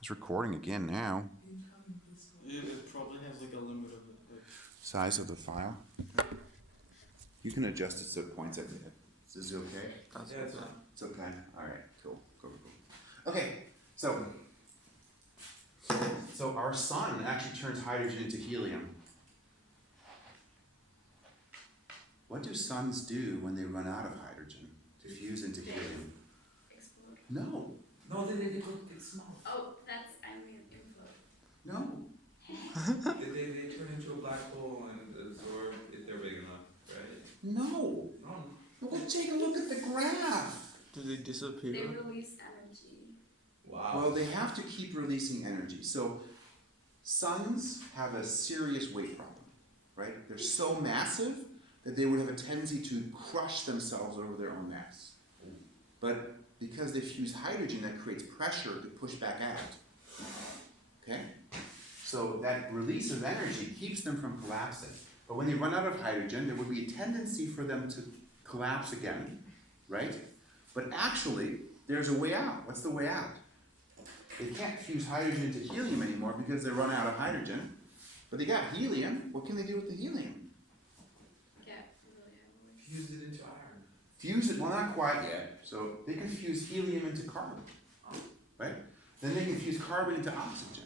It's recording again now. It probably has like a limit of it. Like, Size of the file. You can adjust it so it points at me. Is it okay? that's Yeah, it's okay. fine. It's okay. All right. Cool. Cool. Cool. Okay. So our sun actually turns hydrogen into helium. What do suns do when they run out of hydrogen to fuse into helium? Explode. No. No, they get small. Oh, that's, I mean, implode. No. They turn into a black hole and absorb if they're big enough, right? No. No. Well, take a look at the graph. Do they disappear? They release energy. Wow. Well, they have to keep releasing energy. So suns have a serious weight problem, right? They're so massive that they would have a tendency to crush themselves over their own mass. But because they fuse hydrogen, that creates pressure to push back out. Okay? So that release of energy keeps them from collapsing. But when they run out of hydrogen, there would be a tendency for them to collapse again, right? But actually, there's a way out. What's the way out? They can't fuse hydrogen into helium anymore because they run out of hydrogen. But they got helium. What can they do with the helium? Yeah, really heavily. Fuse it into iron. Fuse it, well, not quite yet. So they can fuse helium into carbon, right? Then they can fuse carbon into oxygen.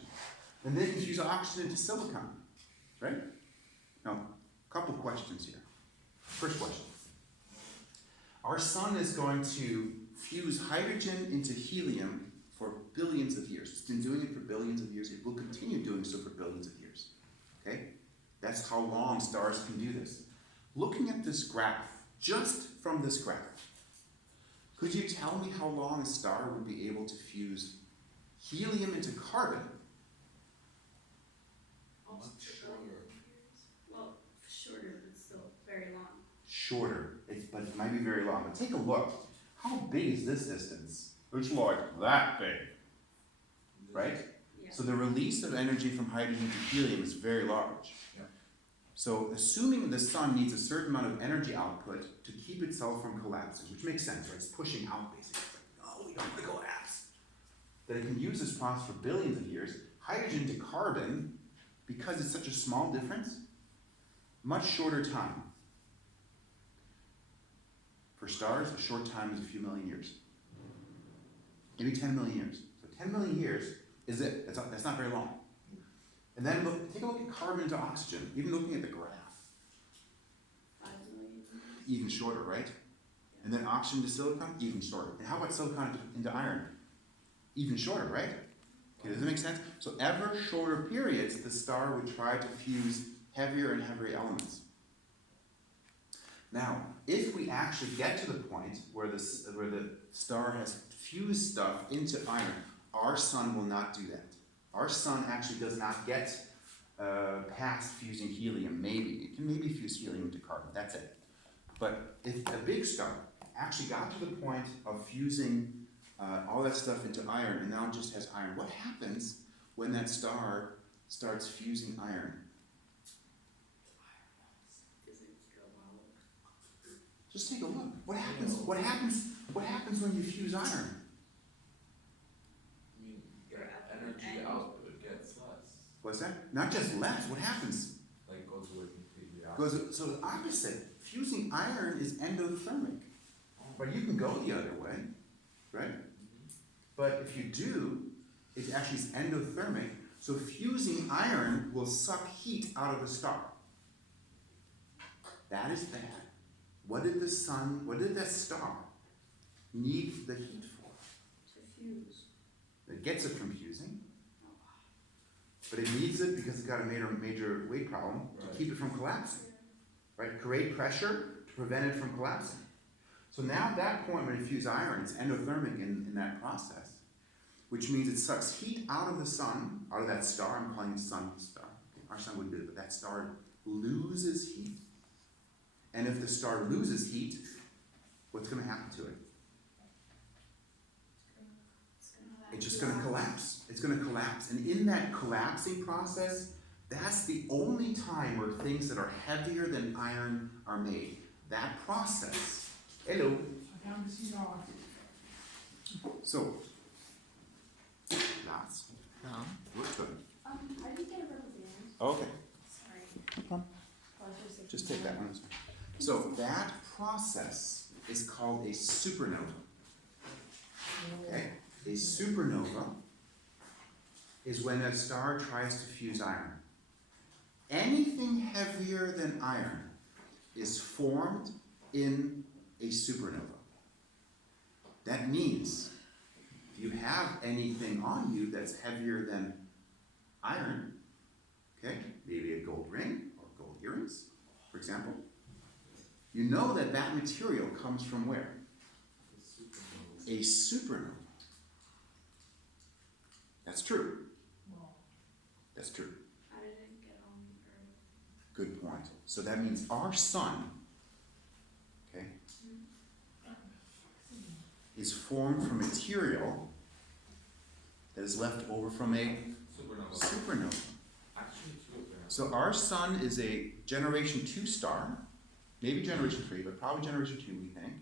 Then they can fuse oxygen into silicon, right? Now, a couple questions here. First question. Our sun is going to fuse hydrogen into helium for billions of years. It's been doing it for billions of years. It will continue doing so for billions of years. Okay? That's how long stars can do this. Looking at this graph, just from this graph, could you tell me how long a star would be able to fuse helium into carbon? Also Much billions of years. Well, shorter, but still very long. Shorter, but it might be very long. But take a look. How big is this distance? It's like that big, right? Yeah. So the release of energy from hydrogen to helium is very large. Yeah. So assuming the sun needs a certain amount of energy output to keep itself from collapsing, which makes sense, right? It's pushing out basically. It's like, no, we don't want to collapse. That it can use this process for billions of years. Hydrogen to carbon, because it's such a small difference, much shorter time. For stars, a short time is a few million years. Maybe 10 million years. So 10 million years is it. That's not very long. And then take a look at carbon to oxygen, even looking at the graph. 5 million. Even shorter, right? And then oxygen to silicon, even shorter. And how about silicon into iron? Even shorter, right? Okay, does that make sense? So ever shorter periods, the star would try to fuse heavier and heavier elements. Now, if we actually get to the point where the star has fused stuff into iron, our sun will not do that. Our sun actually does not get past fusing helium, maybe. It can maybe fuse helium into carbon, that's it. But if a big star actually got to the point of fusing all that stuff into iron and now just has iron, what happens when that star starts fusing iron? Physics go wild. Just take a look. What happens? What happens when you fuse iron? I mean, Your energy and- output gets less. What's that? Not just less. What happens? Like goes away completely out. So the opposite. Fusing iron is endothermic. But you can go the other way, right? But if you do, it actually is endothermic. So fusing iron will suck heat out of the star. That is bad. What did that star need the heat for? To fuse. It gets it from fusing. But it needs it because it's got a major weight problem to Right. keep it from collapsing. Right? Create pressure to prevent it from collapsing. So now at that point when you fuse iron, it's endothermic in that process, which means it sucks heat out of the sun, out of that star. I'm calling it sun star. Our sun would do it, but that star loses heat. And if the star loses heat, what's going to happen to it? It's just going to collapse. It's going to collapse. And in that collapsing process, that's the only time where things that are heavier than iron are made. That process. Hello. So, last. Okay, Sorry. no problem. Pleasure is Just take that one. So that process is called a supernova. Okay? A supernova is when a star tries to fuse iron. Anything heavier than iron is formed in a supernova. That means if you have anything on you that's heavier than iron, okay, maybe a gold ring or gold earrings, for example, you know that that material comes from where? A supernova. That's true. That's true. How did it get on Earth? Good point. So that means our sun, okay, is formed from material that is left over from a Supernova. supernova. Actually, two of them. So our sun is a generation 2 star, maybe generation 3, but probably generation 2, we think.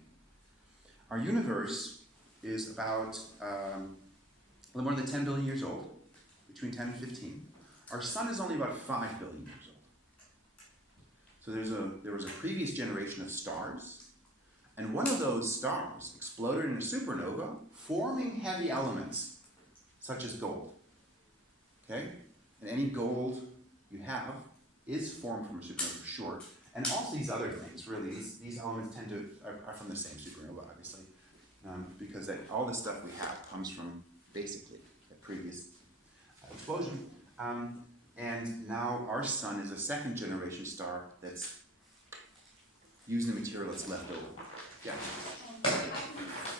Our universe is about a little more than 10 billion years old, between 10 and 15. Our sun is only about 5 billion years old. So there was a previous generation of stars, and one of those stars exploded in a supernova, forming heavy elements, such as gold. Okay? And any gold you have is formed from a supernova for sure. And also these other things, really, these elements are from the same supernova, obviously, because all the stuff we have comes from basically a previous explosion. And now our sun is a second generation star that's using the material that's left over. Yeah,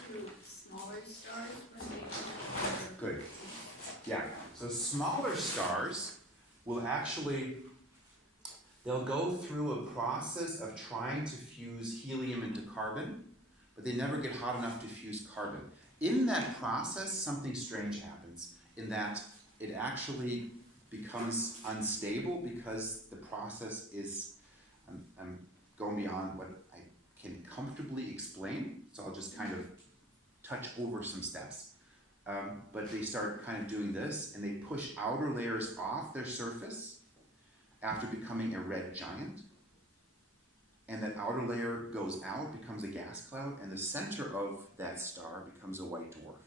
Through smaller stars when they come good. Yeah, so smaller stars will actually, they'll go through a process of trying to fuse helium into carbon, but they never get hot enough to fuse carbon. In that process, something strange happens, in that it actually becomes unstable because the process is, I'm going beyond what I can comfortably explain, so I'll just kind of touch over some steps. But they start kind of doing this, and they push outer layers off their surface after becoming a red giant. And that outer layer goes out, becomes a gas cloud, and the center of that star becomes a white dwarf.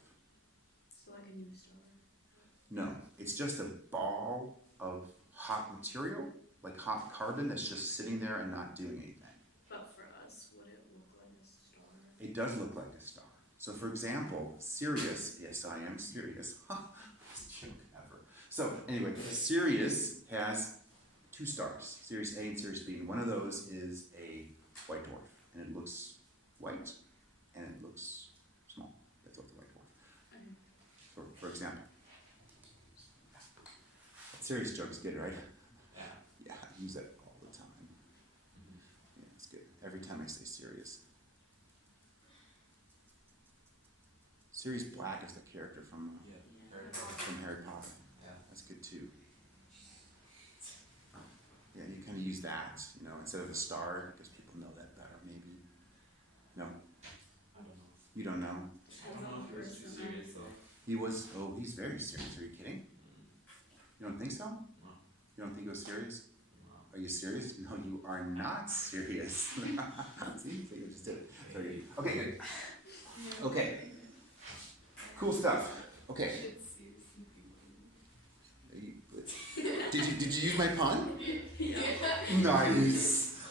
So like a new star. No, it's just a ball of hot material, like hot carbon, that's just sitting there and not doing anything. But for us, would it look like a star? It does look like a star. So for example, Sirius, yes I am serious, best joke ever. So anyway, Sirius has 2 stars, Sirius A and Sirius B, and one of those is a white dwarf, and it looks white, and it looks small. That's what the white dwarf. Okay. For example. Serious jokes good, right? Yeah. Yeah, I use that all the time. Yeah, it's good. Every time I say serious. Sirius Black is the character from Harry Potter. Yeah. That's good too. Yeah, you kind of use that, instead of a star, because people know that better, maybe. No, I don't know. you don't know. I don't know if it was too serious though. He's very serious. Are you kidding? You don't think so? No. You don't think it was serious? No. Are you serious? No, you are not serious. See, you just did it. Okay, okay, good. Okay. Cool stuff. Okay. Did you use my pun? Yeah. Nice.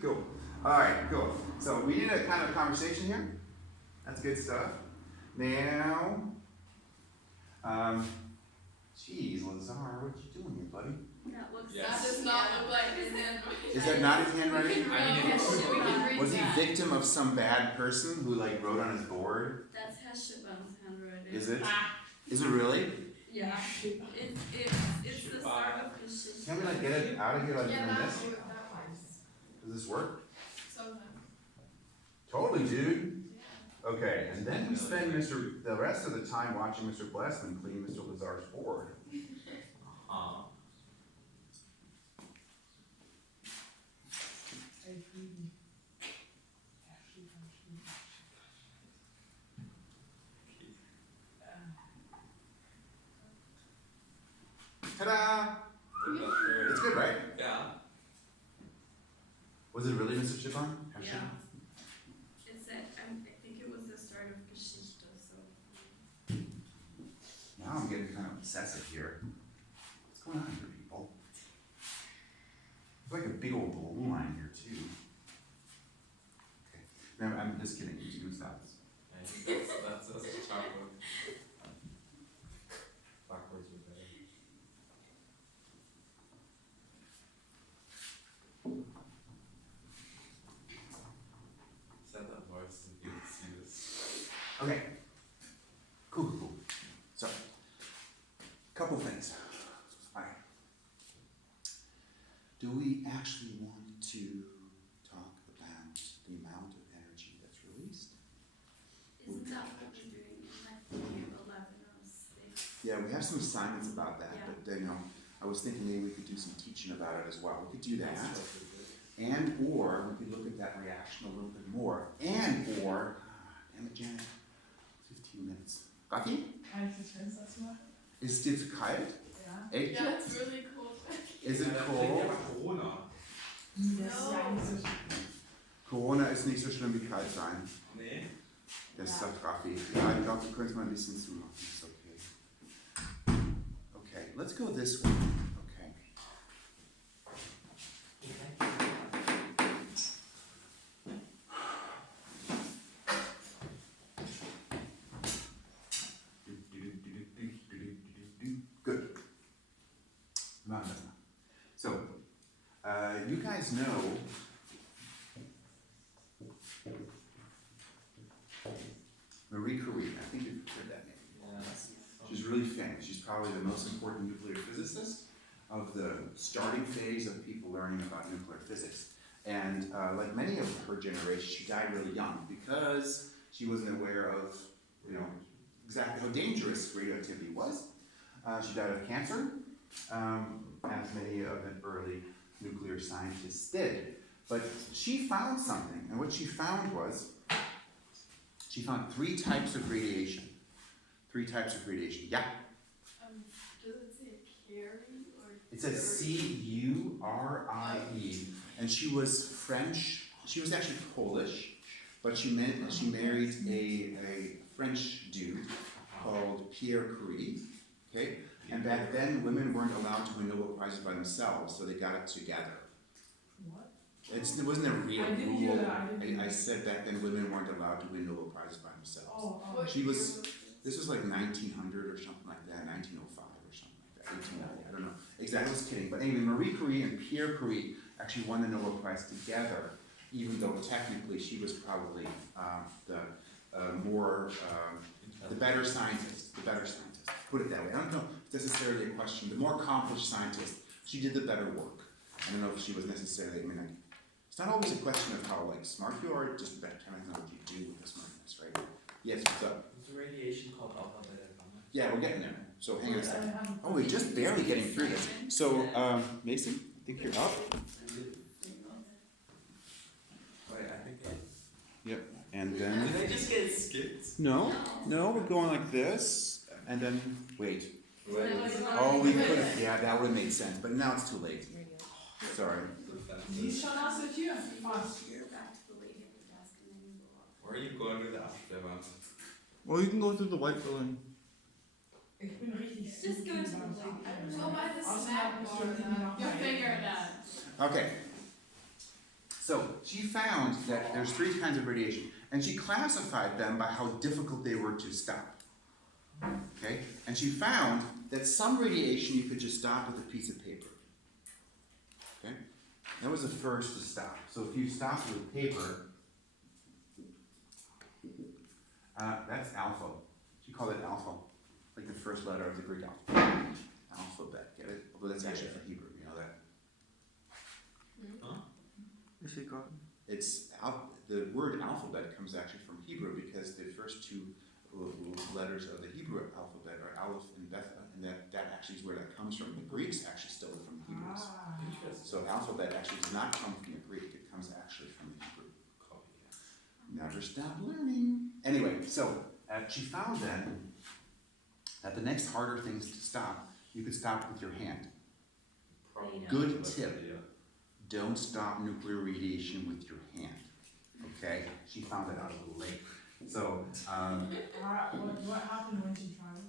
Cool. All right, cool. So we need a kind of conversation here. That's good stuff. Now, geez, Lazar, what you doing here, buddy? That looks. Yes. That does not look like his handwriting. Is that not his handwriting? I mean, Yes, we can read Was he that. victim of some bad person who wrote on his board? That's Heshebon's handwriting. Is it? Ah, Is it really? Yeah. It's the start of the shit. Can we get it out of here yeah, doing that this? works. Does this work? Sometimes. Totally, dude. Okay, and then we spend the rest of the time watching Mr. Blessman clean Mr. Lazar's board. Ta-da! obsessive here. What's going on here, people? It's like a big old balloon line here too. Okay. No, I'm just kidding. You can stop this. I think that's chocolate. Backwards are better. Set that voice and you can see this. Okay. Cool. So, couple things. Alright. Do we actually want to talk about the amount of energy that's released? Isn't that what we're doing in like camp 1106? Yeah, we have some assignments about that, Yeah. but I was thinking maybe we could do some teaching about it as well. We could do that. That's what we did. And or we could look at that reaction a little bit more. And or, damn it, Janet, 15 minutes. Kathi, Kann ich das Fenster zumachen? ist dir zu kalt? Ja. Echt Ja, jetzt? it's really cold. Is it Ja, da cold? kriegt aber Corona. Das ist ja nicht so schlimm. Corona ist nicht so schlimm wie kalt sein. Nee. Das Ja. sagt Raffi. Ja, ich glaube, du könntest mal ein bisschen zumachen. Ist okay. Okay, let's go this way. Okay. Good. Wir machen das mal. So, you guys know Marie Curie. I think you've heard that name. Yeah. She's really famous. She's probably the most important nuclear physicist of the starting phase of people learning about nuclear physics. And like many of her generation, she died really young because she wasn't aware of, exactly how dangerous radioactivity was. She died of cancer, as many of the early nuclear scientists did. But she found something, and what she found was, she found 3 types of radiation. 3 types of radiation. Yeah? Does it say Curie or? It says Curie, and she was French. She was actually Polish, but she married a French dude called Pierre Curie. Okay, and back then women weren't allowed to win Nobel Prizes by themselves, so they got it together. What? It wasn't a real I didn't hear rule. that, I didn't hear I that. said back then women weren't allowed to win Nobel Prizes by themselves. Oh, What She was- year This was like 1900 or something like that, 1905 or something like that, 1890, I don't know. Exactly, I was kidding. But anyway, Marie Curie and Pierre Curie actually won the Nobel Prize together, even though technically she was probably the better scientist, put it that way. I don't know if it's necessarily a question. The more accomplished scientist, she did the better work. I don't know if she was necessarily, it's not always a question of how smart you are, just that kind of know what you do with the smartness, right? Yes, what's up? There's a radiation called alpha beta gamma. Yeah, we're getting there. So hang on a second. second. Oh, we're just barely getting through this. So, Mason, I think you're up. Wait, I think And then, did I just get skipped? no, we're going like this. And then, wait. Wait, Oh, we could have, yeah, that would have made sense, but now it's too late. Sorry. Sie ist schon aus der Tür. Fast. You're back to the lady at the desk and then you go up. Where are you going with the afterburn? Well, you can go through the white building. Ich bin richtig Just go to the lady. langsam. Go by the Außerdem snack habe ich bar. schon die noch You'll mal figure it erinnert. out. Okay. So she found that there's 3 kinds of radiation, and she classified them by how difficult they were to stop. Okay? And she found that some radiation you could just stop with a piece of paper. Okay? That was the first to stop. So if you stop with paper, that's alpha. She called it alpha, like the first letter of the Greek alphabet. Alphabet, get it? Although that's actually for Hebrew, you know that? It's the word alphabet comes actually from Hebrew because the first 2 letters of the Hebrew alphabet are Aleph and Betha, and that actually is where that comes from. The Greeks actually stole it from the Hebrews. Ah. Interesting. So alphabet actually does not come from the Greek, it comes actually from the Hebrew. Never stop learning. Anyway, so she found then that the next harder things to stop, you could stop with your hand. Good tip. Don't stop nuclear radiation with your hand. Okay? She found that out a little late. So, What happened when she tried?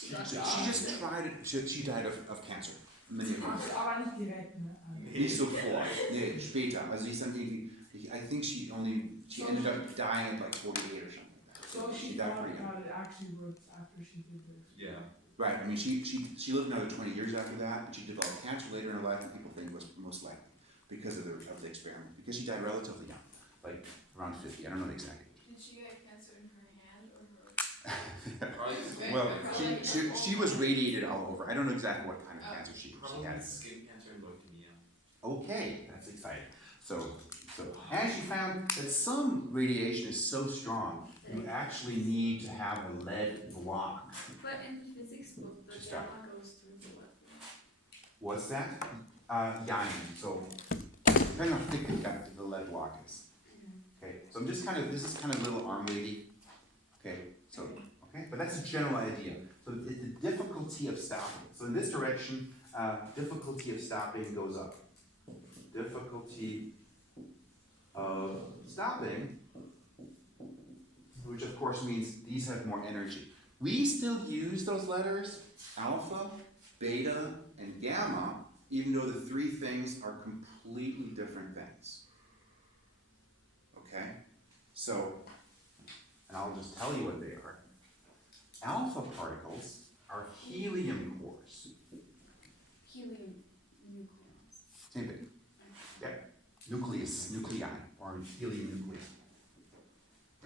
She got She just tried it. She died of cancer. Many of Ach, them. aber nicht direkt, ne? Nicht sofort. Nee, später. Also die ist dann irgendwie, I think she ended up dying at like 48 or something. So she died thought pretty young. it actually worked after she did this. Yeah. Right. I mean, she lived another 20 years after that, and she developed cancer later in her life, and people think it was most likely because of the experiment. Because she died relatively young, like around 50. I don't know exactly. Did she get cancer in her hand or her? Probably, Well, she was radiated all over. I don't know exactly what kind of cancer she probably had. skin cancer and leukemia. Okay, that's exciting. So, and she found that some radiation is so strong, you actually need to have a lead block. But in the physics book, the Just gamma stop. goes through the what? What's that? Yang. So, depending on how thick the lead block is. Okay, so I'm just this is kind of little arm weighty. Okay, so, okay, but that's a general idea. So the difficulty of stopping. So in this direction, difficulty of stopping goes up. Difficulty of stopping, which of course means these have more energy. We still use those letters, alpha, beta, and gamma, even though the three things are completely different things. Okay? So, and I'll just tell you what they are. Alpha particles are helium cores. Helium nucleons. Same thing. Yeah. Nucleus, nuclei, or helium nuclei.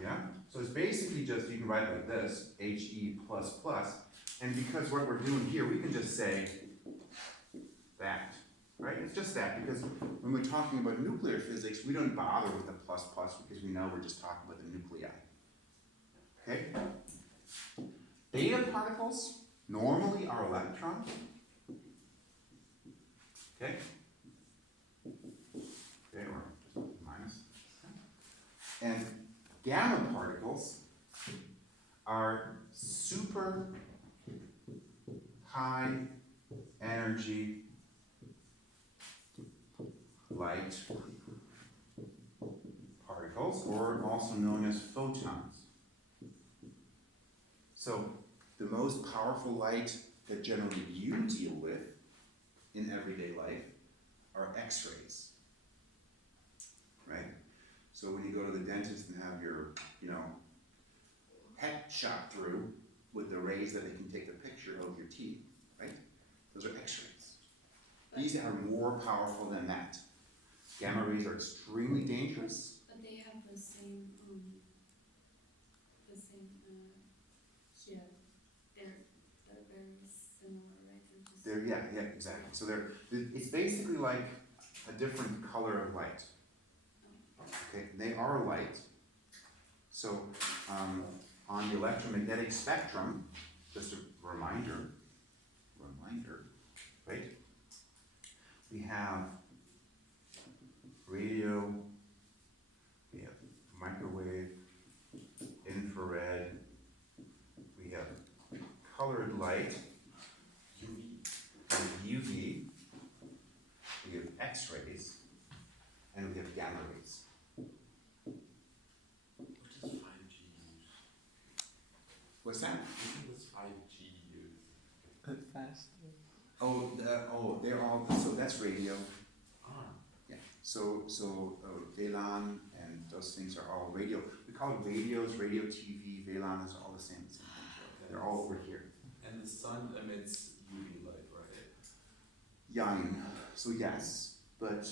Yeah? So it's basically just, you can write it like this, He++, and because what we're doing here, we can just say that, right? It's just that, because when we're talking about nuclear physics, we don't bother with the plus because we know we're just talking about the nuclei. Okay? Beta particles normally are electrons. Okay? Okay, or just minus. And gamma particles are super high energy light particles, or also known as photons. So the most powerful light that generally you deal with in everyday life are X-rays, right? So when you go to the dentist and have your, head shot through with the rays that they can take a picture of your teeth, right? Those are X-rays. These are more powerful than that. Gamma rays are extremely dangerous. But they have the same, yeah, they're very similar, right? Yeah, exactly. So it's basically like a different color of light. Okay, they are light. So on the electromagnetic spectrum, just a reminder, right? We have radio, we have microwave, infrared, we have colored light, UV, we have X-rays, and we have gamma rays. What does 5G use? What's that? What does 5G use? Fast. They're all, so that's radio. Ah. Yeah, so VLAN and those things are all radio. We call it radios, radio, TV, VLAN is all the same thing. They're all over here. And the sun emits UV light, right? Yang. So yes, but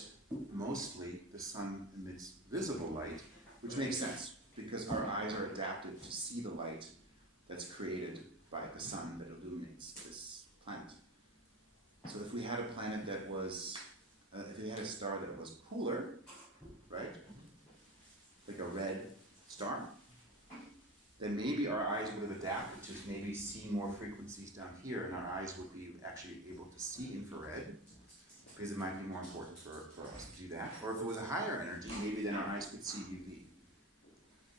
mostly the sun emits visible light, which makes sense because our eyes are adapted to see the light that's created by the sun that illuminates this planet. So if we had a planet that was, if we had a star that was cooler, right, like a red star, then maybe our eyes would have adapted to maybe see more frequencies down here, and our eyes would be actually able to see infrared, because it might be more important for us to do that. Or if it was a higher energy, maybe then our eyes could see UV.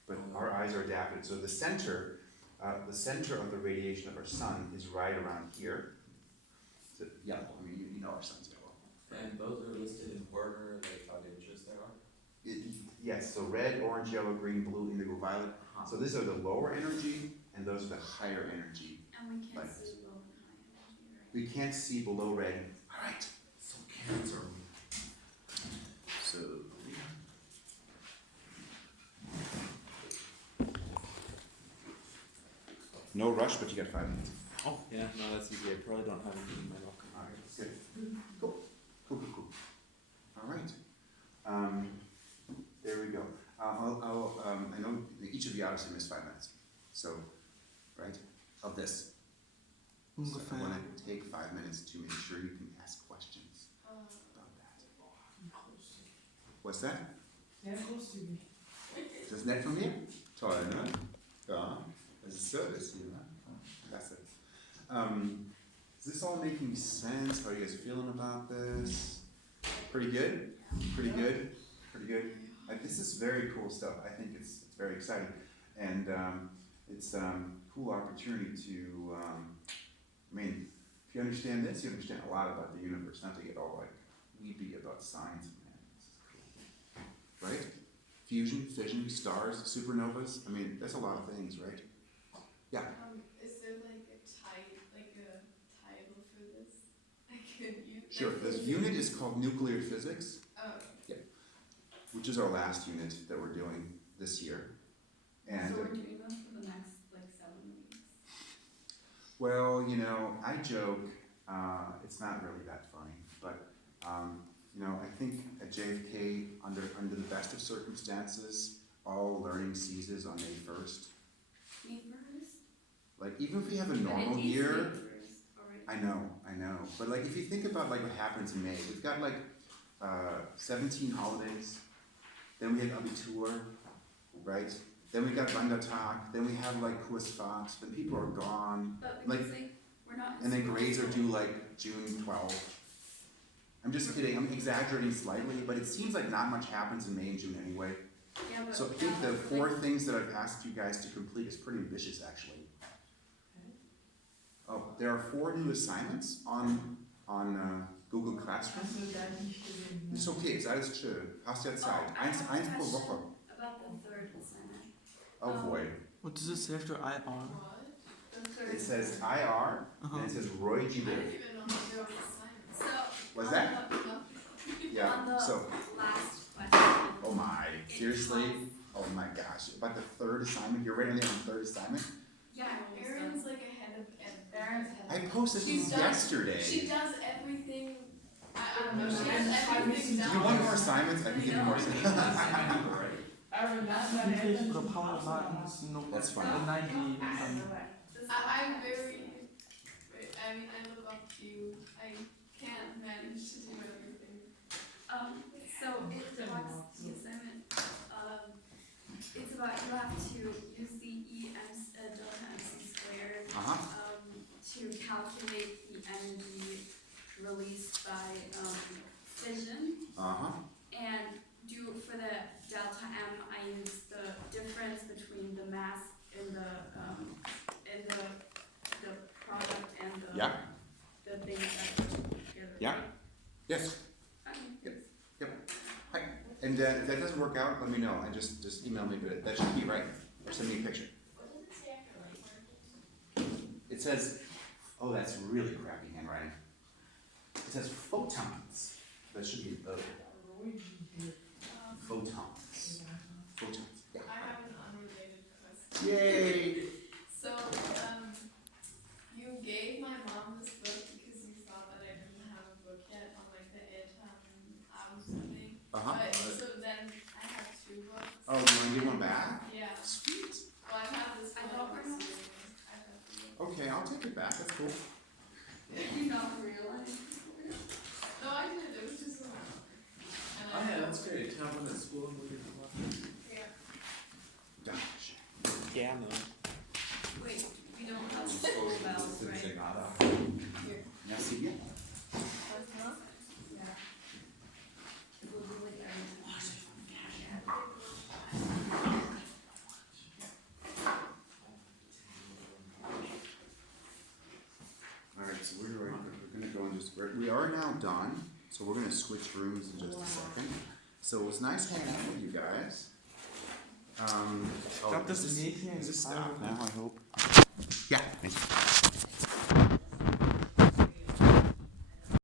But our eyes are adapted. So the center of the radiation of our sun is right around here. So yellow. I mean, you know our sun's yellow. And those are listed in order, like how the inches there are? Yes. So red, orange, yellow, green, blue, indigo, violet. So these are the lower energy and those are the higher energy. And we can't Like see this. low and high energy, right? We can't see below red. All right. So Cancer. So. No rush, but you got 5 minutes. Oh, yeah, no, that's easy. I probably don't have anything in my locker. All right. Good. Cool. Cool. Cool. Cool. All right. There we go. I know each of you obviously missed 5 minutes. So, right, of this. So I want to take 5 minutes to make sure you can ask questions about that. What's that? Ist das nett von mir? Toll, ne? Ja, das ist Service hier, ne? Klasse. Is this all making sense? How are you guys feeling about this? Pretty good? Pretty good? Pretty good? This is very cool stuff. I think it's very exciting. And it's a cool opportunity to, I mean, if you understand this, you understand a lot about the universe, not to get all like weepy about science, man. This is cool. Right? Fusion, fission, stars, supernovas. I mean, that's a lot of things, right? Yeah. Is there like a title for this? Sure. This unit is called nuclear physics, Oh. which is our last unit that we're doing this year. And So we're doing them for the next like 7 weeks. well, you know, I joke. It's not really that funny, but you know, I think at JFK, under the best of circumstances, all learning ceases on May 1st. May 1st? Like even if we have a But it normal is year. May 1st already. I know. But like if you think about like what happens in May, we've got like 17 holidays, then we have Abitur, right? Then we got Wandertag, then we have like Kursfahrt, then people are gone, But like- because like, we're not. in and then school, grades are so- due like June 12th. I'm just kidding, I'm exaggerating slightly, but it seems like not much happens in May and June anyway. Yeah, but So I think yeah, the like- 4 things that I've asked you guys to complete is pretty ambitious actually. Oh, there are 4 new assignments on Google Classroom. Ist okay, ist alles schön. Hast ja Zeit. Oh, I Eins have a pro question Woche. About the third assignment. Oh boy. What does it say after IR? What? The third It says assignment. IR Uh-huh. and it says Roy I G. didn't even know how there was assignments. So. What's on that? the- On Yeah, the so, last question. oh my, it seriously? has- Oh my gosh, about the third assignment? You're writing on the third assignment? Yeah, Erin's like ahead of Erin's I ahead of. posted She's these done- yesterday. She does everything. I don't know. No, She no, has no, everything Do done. you want more assignments? I can give you more assignments. Mündlich oder Powermarken ist noch That's fine. 90. I'm very. I mean, I look up to you. I can't manage to do everything. So it talks, the assignment, it's about you have to use the delta MC squared, Uh-huh. to calculate the energy released by, fission. Uh-huh. And do, for the delta M, I use the difference between the mass and the product and the. Yeah. The thing that goes together. Yeah. right? Yes. Okay. And if that doesn't work out, let me know. And just email me, but that should be right. Or send me a picture. What does it say after like? It says, oh, that's really crappy handwriting. It says photons. That should be O. Photons. Photons. Yeah. I have an unrelated question. Yay! So, you gave my mom this book because you thought that I didn't have a book yet on like the Abends thing. Uh-huh. But so then I have 2 books. Oh, you want to give one back? Yeah. Sweet. Well, I've had this I one thought this we're not- year. I've had 3. Okay, I'll take it back. That's cool. Did you not realize? No, I did. It was just a one. And Oh yeah, that's great. Have one at school and look at the Yeah. Gosh. Gerne. Wait, we don't have school bells, right? Merci bien. Was not? Yeah. We'll do like everything. Alright, so we're gonna go and we are now done, so we're gonna switch rooms in just a second. So it was nice hanging out with you guys. Stop this meeting. Is this stop now? I hope.